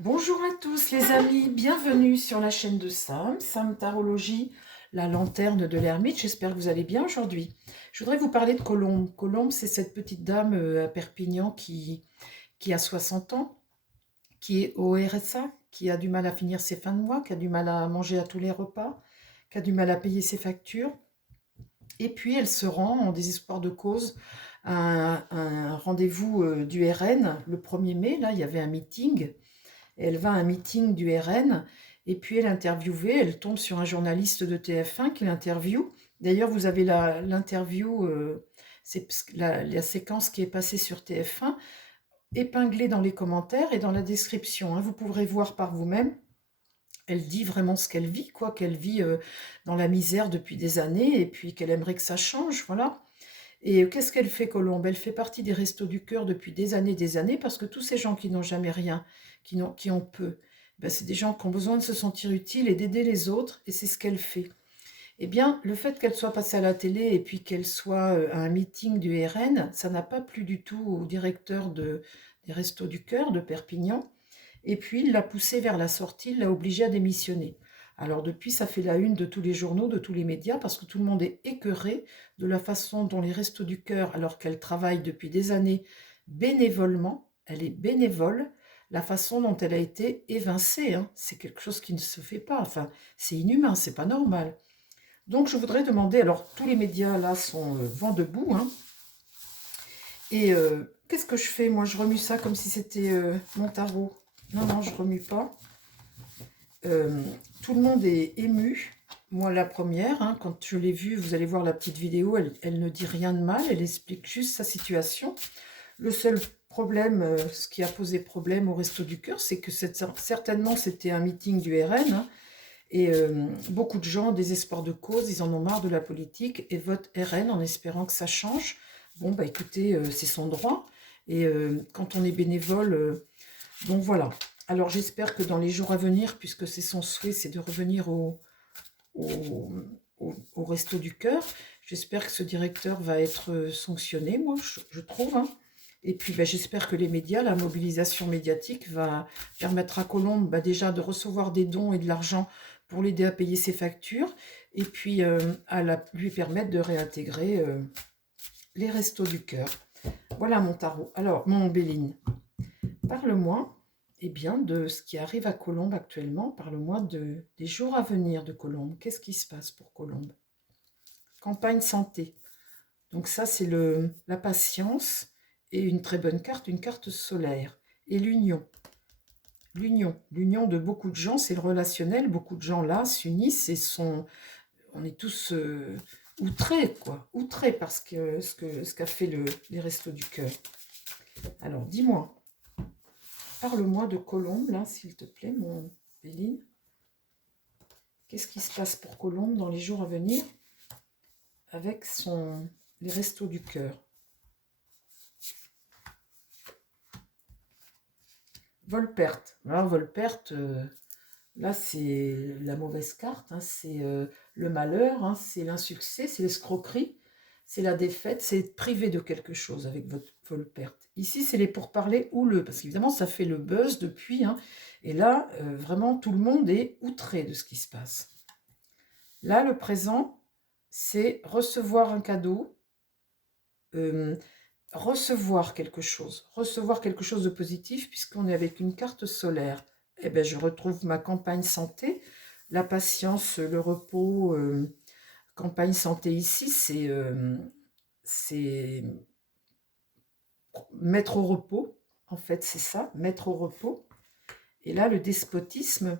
Bonjour à tous les amis, bienvenue sur la chaîne de Sam Tarologie, la lanterne de l'ermite. J'espère que vous allez bien aujourd'hui. Je voudrais vous parler de Colombe. Colombe, c'est cette petite dame à Perpignan qui a 60 ans, qui est au RSA, qui a du mal à finir ses fins de mois, qui a du mal à manger à tous les repas, qui a du mal à payer ses factures. Et puis elle se rend en désespoir de cause à un rendez-vous du RN le 1er mai. Là, il y avait un meeting. Elle va à un meeting du RN et puis elle est interviewée, elle tombe sur un journaliste de TF1 qui l'interviewe. D'ailleurs, vous avez l'interview, c'est la séquence qui est passée sur TF1, épinglée dans les commentaires et dans la description, hein. Vous pourrez voir par vous-même. Elle dit vraiment ce qu'elle vit, quoi, qu'elle vit dans la misère depuis des années et puis qu'elle aimerait que ça change, voilà. Et qu'est-ce qu'elle fait, Colombe? Elle fait partie des Restos du Cœur depuis des années, parce que tous ces gens qui n'ont jamais rien, qui ont peu, ben, c'est des gens qui ont besoin de se sentir utiles et d'aider les autres, et c'est ce qu'elle fait. Eh bien, le fait qu'elle soit passée à la télé et puis qu'elle soit à un meeting du RN, ça n'a pas plu du tout au directeur des Restos du Cœur de Perpignan, et puis il l'a poussée vers la sortie, il l'a obligée à démissionner. Alors depuis, ça fait la une de tous les journaux, de tous les médias, parce que tout le monde est écœuré de la façon dont les Restos du Cœur, alors qu'elle travaille depuis des années bénévolement, elle est bénévole, la façon dont elle a été évincée, hein, c'est quelque chose qui ne se fait pas, enfin, c'est inhumain, c'est pas normal. Donc je voudrais demander, alors tous les médias là sont vent debout, hein, et qu'est-ce que je fais? Moi, je remue ça comme si c'était mon tarot. Non, non, je remue pas. Euh, Tout le monde est ému. Moi, la première, hein, quand je l'ai vue, vous allez voir la petite vidéo, elle ne dit rien de mal, elle explique juste sa situation. Le seul problème, ce qui a posé problème au Resto du Cœur, c'est que certainement c'était un meeting du RN, hein, et beaucoup de gens, désespoir de cause, ils en ont marre de la politique et votent RN en espérant que ça change. Bon, bah écoutez, c'est son droit. Et quand on est bénévole, donc voilà. Alors j'espère que dans les jours à venir, puisque c'est son souhait, c'est de revenir au, au Resto du Cœur, j'espère que ce directeur va être sanctionné, moi, je trouve, hein. Et puis ben, j'espère que les médias, la mobilisation médiatique va permettre à Colombe déjà de recevoir des dons et de l'argent pour l'aider à payer ses factures, et puis lui permettre de réintégrer les Restos du Cœur. Voilà mon tarot. Alors, mon Béline, parle-moi bien, de ce qui arrive à Colombe actuellement. Parle-moi des jours à venir de Colombe. Qu'est-ce qui se passe pour Colombe? Campagne santé. Donc ça, c'est la patience et une très bonne carte, une carte solaire. Et l'union. L'union de beaucoup de gens, c'est le relationnel. Beaucoup de gens là s'unissent et on est tous outrés, quoi. Outrés parce que ce qu'a fait les Restos du Cœur. Alors, dis-moi, parle-moi de Colombe, là, s'il te plaît, mon Béline. Qu'est-ce qui se passe pour Colombe dans les jours à venir avec les Restos du Cœur? Volperte. Alors, Volperte, là, c'est la mauvaise carte, hein, c'est le malheur, hein, c'est l'insuccès, c'est l'escroquerie, c'est la défaite, c'est être privé de quelque chose avec votre Volperte. Ici, c'est les pourparlers houleux, parce qu'évidemment, ça fait le buzz depuis, hein, et là, vraiment, tout le monde est outré de ce qui se passe. Là, le présent, c'est recevoir un cadeau, euh, recevoir quelque chose de positif, puisqu'on est avec une carte solaire. Eh bien, je retrouve ma campagne santé, la patience, le repos. Campagne santé ici, c'est mettre au repos, en fait, c'est ça, mettre au repos. Et là, le despotisme,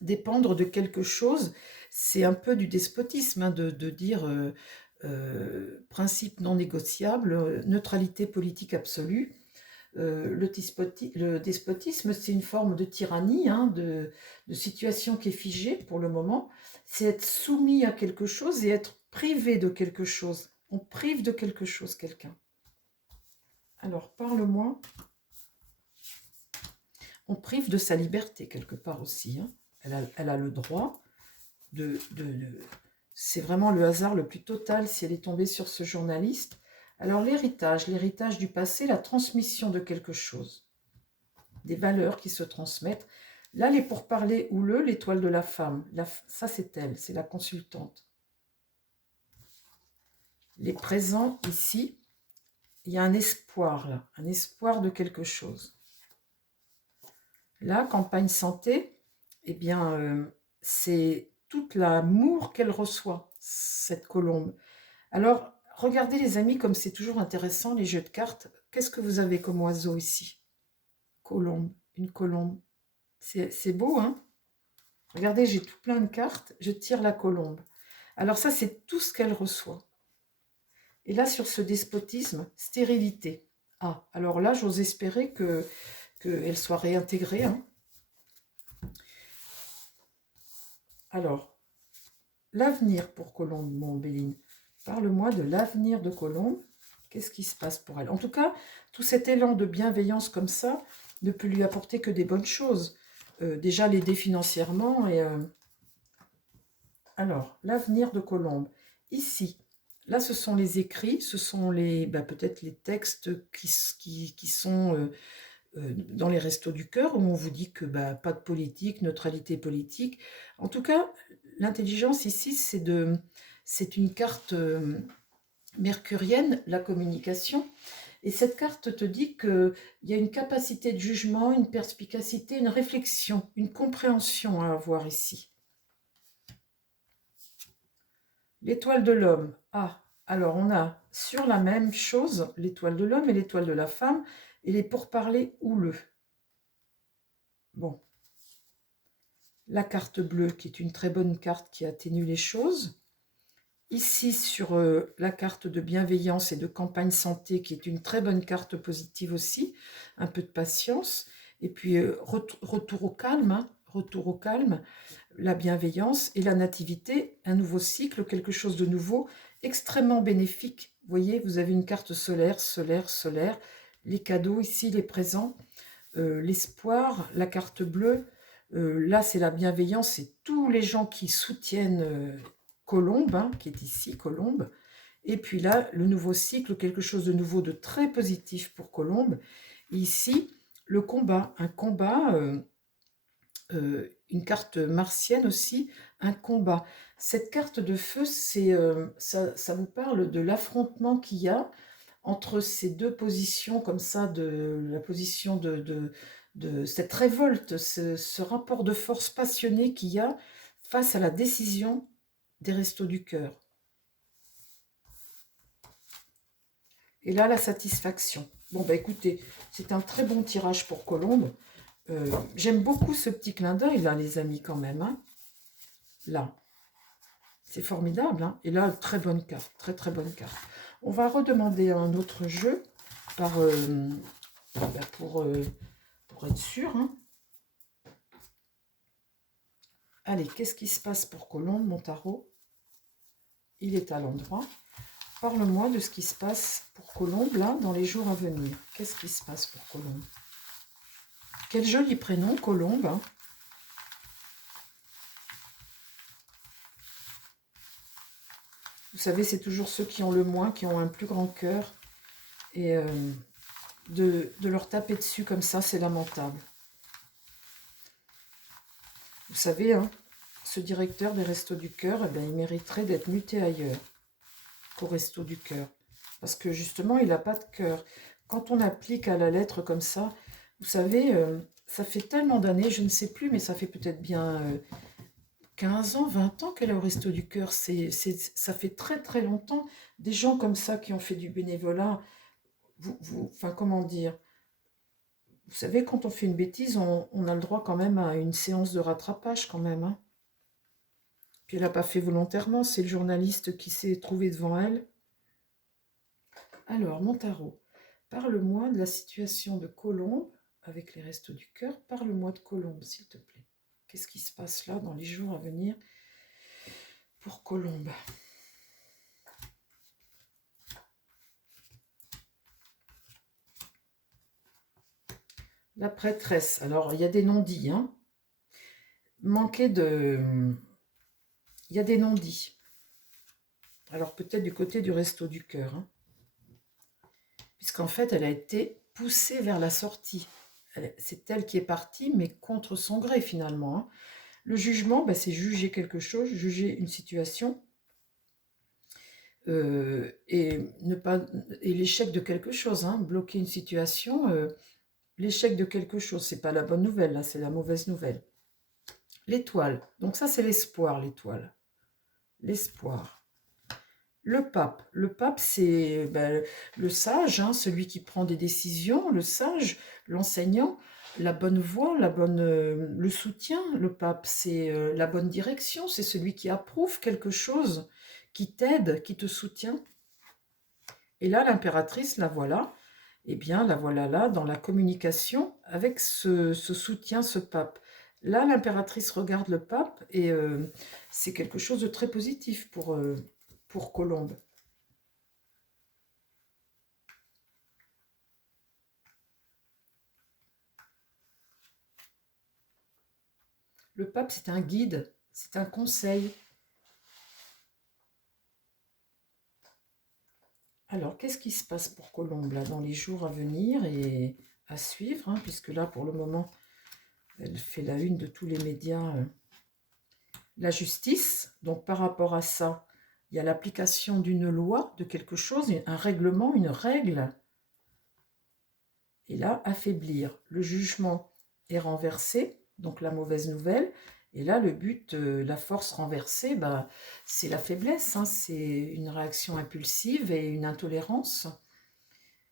dépendre de quelque chose, c'est un peu du despotisme, hein, de dire principe non négociable, neutralité politique absolue. Le despotisme, c'est une forme de tyrannie, hein, de situation qui est figée pour le moment. C'est être soumis à quelque chose et être privé de quelque chose. On prive de quelque chose quelqu'un. Alors, parle-moi. On prive de sa liberté quelque part aussi, hein. Elle a le droit c'est vraiment le hasard le plus total si elle est tombée sur ce journaliste. Alors l'héritage du passé, la transmission de quelque chose. des valeurs qui se transmettent. Là, les pourparlers houleux, l'étoile de la femme, ça c'est elle, c'est la consultante. Les présents ici, il y a un espoir là, un espoir de quelque chose. Là, campagne santé, eh bien, c'est tout l'amour qu'elle reçoit, cette colombe. Alors, regardez les amis, comme c'est toujours intéressant, les jeux de cartes. Qu'est-ce que vous avez comme oiseau ici? Colombe, une colombe. C'est beau, hein? Regardez, j'ai tout plein de cartes, je tire la colombe. Alors ça, c'est tout ce qu'elle reçoit. Et là, sur ce despotisme, stérilité. Ah, alors là, j'ose espérer qu'elle soit réintégrée, hein. Alors, l'avenir pour Colombe, mon Béline. Parle-moi de l'avenir de Colombe. Qu'est-ce qui se passe pour elle? En tout cas, tout cet élan de bienveillance comme ça ne peut lui apporter que des bonnes choses. Déjà, l'aider financièrement. Alors, l'avenir de Colombe. Ici, là, ce sont les écrits, ce sont peut-être les textes qui sont dans les Restos du Cœur, où on vous dit que pas de politique, neutralité politique. En tout cas, l'intelligence ici, c'est une carte mercurienne, la communication. Et cette carte te dit qu'il y a une capacité de jugement, une perspicacité, une réflexion, une compréhension à avoir ici. L'étoile de l'homme. Ah, alors on a sur la même chose l'étoile de l'homme et l'étoile de la femme et les pourparlers houleux. Bon. La carte bleue qui est une très bonne carte qui atténue les choses. Ici sur la carte de bienveillance et de campagne santé qui est une très bonne carte positive aussi. Un peu de patience. Et puis retour au calme, hein, retour au calme. La bienveillance et la nativité, un nouveau cycle, quelque chose de nouveau, extrêmement bénéfique. Vous voyez, vous avez une carte solaire, solaire, solaire, les cadeaux ici, les présents, l'espoir, la carte bleue, là c'est la bienveillance, c'est tous les gens qui soutiennent Colombe, hein, qui est ici, Colombe, et puis là, le nouveau cycle, quelque chose de nouveau, de très positif pour Colombe. Et ici, le combat, un combat... une carte martienne aussi, un combat. Cette carte de feu, ça vous parle de l'affrontement qu'il y a entre ces deux positions, comme ça, de la position de cette révolte, ce rapport de force passionné qu'il y a face à la décision des Restos du Cœur. Et là, la satisfaction. Bon, écoutez, c'est un très bon tirage pour Colombe. J'aime beaucoup ce petit clin d'œil là, les amis, quand même. Hein. Là, c'est formidable. Hein. Et là, très bonne carte, très très bonne carte. On va redemander un autre jeu pour être sûr. Hein. Allez, qu'est-ce qui se passe pour Colombe, mon tarot? Il est à l'endroit. Parle-moi de ce qui se passe pour Colombe, là, dans les jours à venir. Qu'est-ce qui se passe pour Colombe? Quel joli prénom, Colombe. Hein. Vous savez, c'est toujours ceux qui ont le moins, qui ont un plus grand cœur. Et de leur taper dessus comme ça, c'est lamentable. Vous savez, hein, ce directeur des Restos du Cœur, il mériterait d'être muté ailleurs qu'au Resto du Cœur. Parce que justement, il n'a pas de cœur. Quand on applique à la lettre comme ça, vous savez, ça fait tellement d'années, je ne sais plus, mais ça fait peut-être bien 15 ans, 20 ans qu'elle est au Resto du Cœur. Ça fait très très longtemps. Des gens comme ça qui ont fait du bénévolat, enfin comment dire, vous savez, quand on fait une bêtise, on a le droit quand même à une séance de rattrapage quand même. Hein. Puis elle n'a pas fait volontairement, c'est le journaliste qui s'est trouvé devant elle. Alors, mon tarot, parle-moi de la situation de Colombe avec les Restos du Cœur. Parle-moi de Colombe, s'il te plaît. Qu'est-ce qui se passe là dans les jours à venir pour Colombe? La prêtresse. Alors, il y a des non-dits. Hein. Il y a des non-dits. Alors, peut-être du côté du Resto du Cœur. Hein. Puisqu'en fait, elle a été poussée vers la sortie. c'est elle qui est partie, mais contre son gré finalement, hein. Le jugement, bah, c'est juger quelque chose, juger une situation, ne pas, et l'échec de quelque chose, hein. Bloquer une situation, l'échec de quelque chose, c'est pas la bonne nouvelle, là, c'est la mauvaise nouvelle. L'étoile, donc ça c'est l'espoir, l'étoile. L'espoir. Le pape c'est ben, le sage, hein, celui qui prend des décisions, le sage, l'enseignant, la bonne voie, le soutien. Le pape, c'est la bonne direction, c'est celui qui approuve quelque chose, qui t'aide, qui te soutient. Et là, l'impératrice, la voilà, eh bien, la voilà là, dans la communication avec ce soutien, ce pape. Là, l'impératrice regarde le pape et c'est quelque chose de très positif pour Colombe. Le pape, c'est un guide, c'est un conseil. Alors, qu'est-ce qui se passe pour Colombe là, dans les jours à venir et à suivre, hein, puisque là, pour le moment, elle fait la une de tous les médias. La justice, donc par rapport à ça, il y a l'application d'une loi, de quelque chose, un règlement, une règle. Et là, affaiblir. Le jugement est renversé, donc la mauvaise nouvelle. Et là, le but, la force renversée, bah, c'est la faiblesse, hein, c'est une réaction impulsive et une intolérance.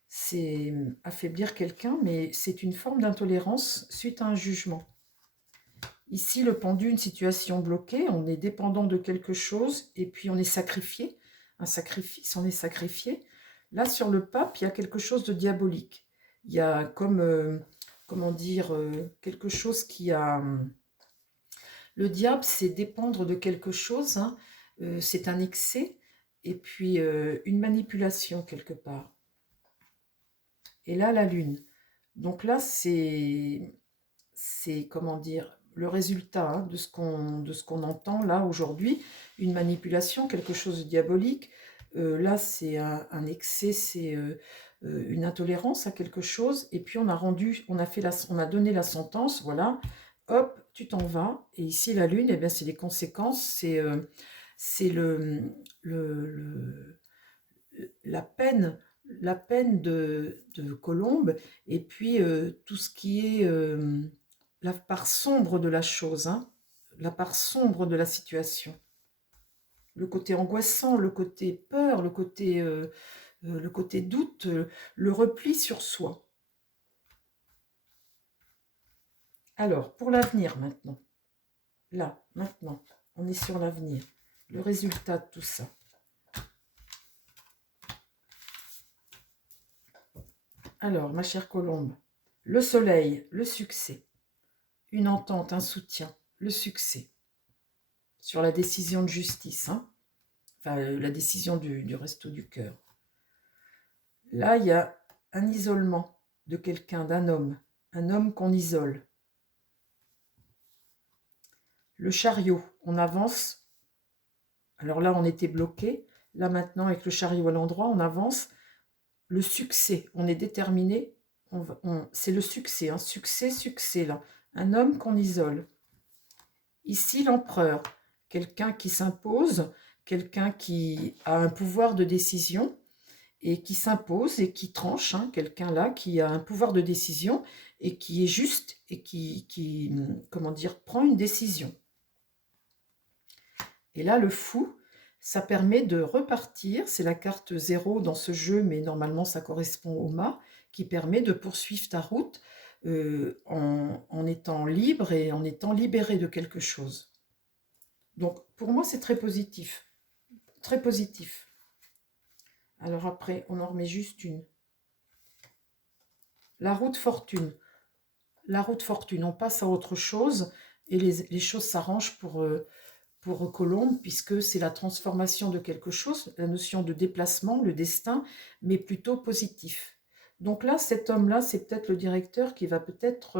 C'est affaiblir quelqu'un, mais c'est une forme d'intolérance suite à un jugement. Ici, le pendu, une situation bloquée, on est dépendant de quelque chose et puis on est sacrifié. Un sacrifice, on est sacrifié. Là, sur le pape, il y a quelque chose de diabolique. Il y a comme, comment dire, quelque chose qui a... Le diable, c'est dépendre de quelque chose, hein. C'est un excès et puis une manipulation quelque part. Et là, la lune. Donc là, c'est comment dire, le résultat, hein, de ce qu'on entend là aujourd'hui, une manipulation, quelque chose de diabolique. Là, c'est un excès, c'est une intolérance à quelque chose, et puis on a donné la sentence, voilà, hop, tu t'en vas. Et ici, la lune, eh bien, c'est les conséquences, c'est le- la peine de Colombe, et puis tout ce qui est la part sombre de la chose, hein, la part sombre de la situation. Le côté angoissant, le côté peur, le côté doute, le repli sur soi. Alors, pour l'avenir maintenant, là, maintenant, on est sur l'avenir, le résultat de tout ça. Alors, ma chère Colombe, le soleil, le succès, une entente, un soutien, le succès sur la décision de justice, hein, enfin la décision du resto du cœur. Là, il y a un isolement de quelqu'un, d'un homme, un homme qu'on isole. Le chariot, on avance. Alors là, on était bloqué. Là maintenant, avec le chariot à l'endroit, on avance. Le succès, on est déterminé. C'est le succès, un succès, succès là. Un homme qu'on isole. Ici, l'empereur, quelqu'un qui s'impose, quelqu'un qui a un pouvoir de décision et qui s'impose et qui tranche, hein, quelqu'un là qui a un pouvoir de décision et qui est juste et qui comment dire, prend une décision. Et là, le fou, ça permet de repartir, c'est la carte 0 dans ce jeu, mais normalement ça correspond au mât, qui permet de poursuivre ta route en étant libre et en étant libéré de quelque chose. Donc pour moi c'est très positif, très positif. Alors après, on en remet juste une. La route fortune. La route fortune, on passe à autre chose et les choses s'arrangent pour Colombe, puisque c'est la transformation de quelque chose, la notion de déplacement, le destin, mais plutôt positif. Donc là, cet homme-là, c'est peut-être le directeur qui va peut-être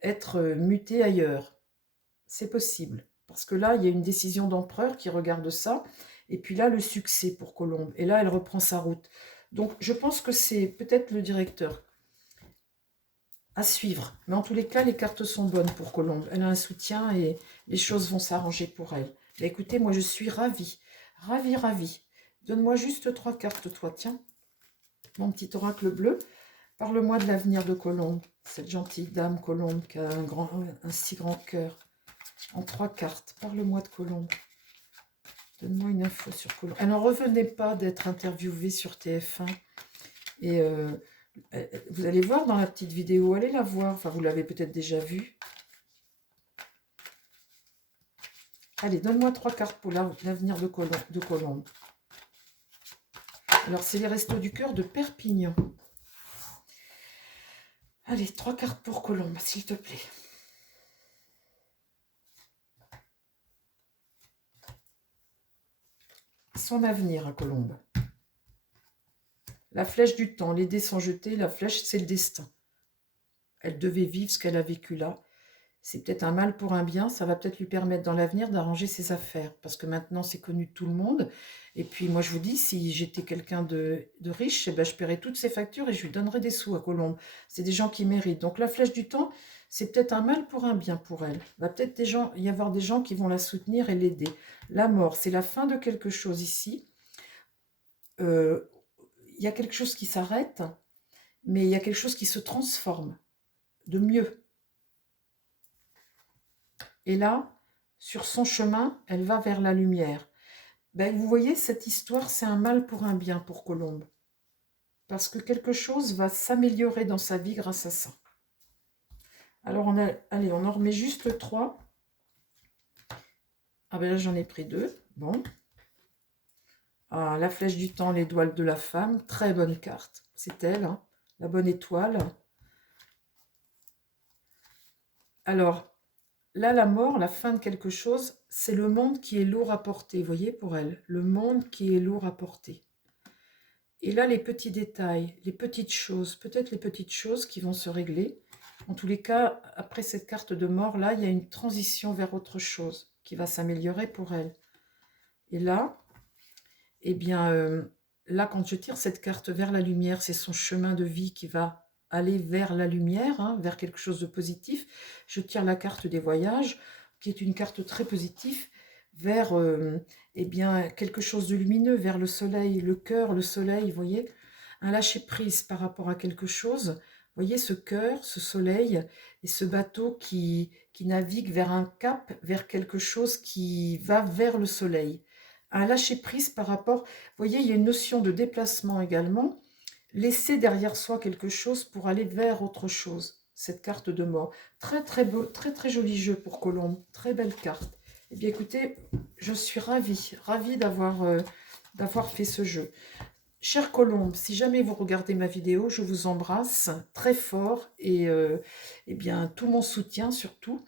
être muté ailleurs. C'est possible. Parce que là, il y a une décision d'empereur qui regarde ça. Et puis là, le succès pour Colombe. Et là, elle reprend sa route. Donc, je pense que c'est peut-être le directeur. à suivre. Mais en tous les cas, les cartes sont bonnes pour Colombe. Elle a un soutien et les choses vont s'arranger pour elle. Bah, écoutez, moi je suis ravie, ravie, ravie. Donne-moi juste 3 cartes, toi, tiens. Mon petit oracle bleu. Parle-moi de l'avenir de Colombe, cette gentille dame Colombe qui a un si grand cœur. En 3 cartes, parle-moi de Colombe. Donne-moi une info sur Colombe. Elle n'en revenait pas d'être interviewée sur TF1. Et vous allez voir dans la petite vidéo, allez la voir. Enfin, vous l'avez peut-être déjà vue. Allez, donne-moi 3 cartes pour l'avenir de Colombe. Alors, c'est les Restos du Cœur de Perpignan. Allez, 3 cartes pour Colombe, s'il te plaît. Son avenir à Colombe. La flèche du temps, les dés sont jetés, la flèche, c'est le destin. Elle devait vivre ce qu'elle a vécu là. C'est peut-être un mal pour un bien, ça va peut-être lui permettre dans l'avenir d'arranger ses affaires, parce que maintenant c'est connu de tout le monde. Et puis moi je vous dis, si j'étais quelqu'un de riche, eh ben, je paierais toutes ses factures et je lui donnerais des sous à Colombe. C'est des gens qui méritent. Donc la flèche du temps, c'est peut-être un mal pour un bien pour elle. Il va peut-être y avoir des gens qui vont la soutenir et l'aider. La mort, c'est la fin de quelque chose ici. Il y a quelque chose qui s'arrête, mais il y a quelque chose qui se transforme de mieux. Et là, sur son chemin, elle va vers la lumière. Ben, vous voyez, cette histoire, c'est un mal pour un bien pour Colombe. Parce que quelque chose va s'améliorer dans sa vie grâce à ça. Alors, allez, on en remet juste 3. Ah ben là, j'en ai pris 2. Bon. Ah, la flèche du temps, l'étoile de la femme. Très bonne carte. C'est elle, hein, la bonne étoile. Alors, là, la mort, la fin de quelque chose, c'est le monde qui est lourd à porter, vous voyez, pour elle. Le monde qui est lourd à porter. Et là, les petits détails, les petites choses, peut-être les petites choses qui vont se régler. En tous les cas, après cette carte de mort, là, il y a une transition vers autre chose qui va s'améliorer pour elle. Et là, eh bien, là, quand je tire cette carte vers la lumière, c'est son chemin de vie qui va aller vers la lumière, hein, vers quelque chose de positif. Je tire la carte des voyages, qui est une carte très positive, vers eh bien, quelque chose de lumineux, vers le soleil, le cœur, le soleil, vous voyez, un lâcher-prise par rapport à quelque chose. Vous voyez ce cœur, ce soleil et ce bateau qui navigue vers un cap, vers quelque chose qui va vers le soleil. Un lâcher-prise par rapport, vous voyez, il y a une notion de déplacement également, laisser derrière soi quelque chose pour aller vers autre chose. Cette carte de mort. Très, très beau, très, très joli jeu pour Colombe. Très belle carte. Eh bien, écoutez, je suis ravie d'avoir fait ce jeu. Chère Colombe, si jamais vous regardez ma vidéo, je vous embrasse très fort et eh bien, tout mon soutien surtout.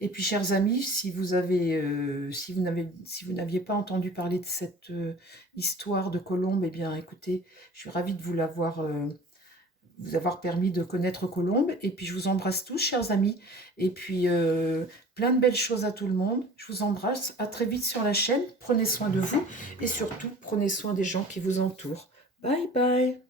Et puis, chers amis, si vous n'aviez pas entendu parler de cette histoire de Colombe, eh bien, écoutez, je suis ravie de vous avoir permis de connaître Colombe. Et puis, je vous embrasse tous, chers amis. Et puis, plein de belles choses à tout le monde. Je vous embrasse. À très vite sur la chaîne. Prenez soin de vous et surtout, prenez soin des gens qui vous entourent. Bye bye.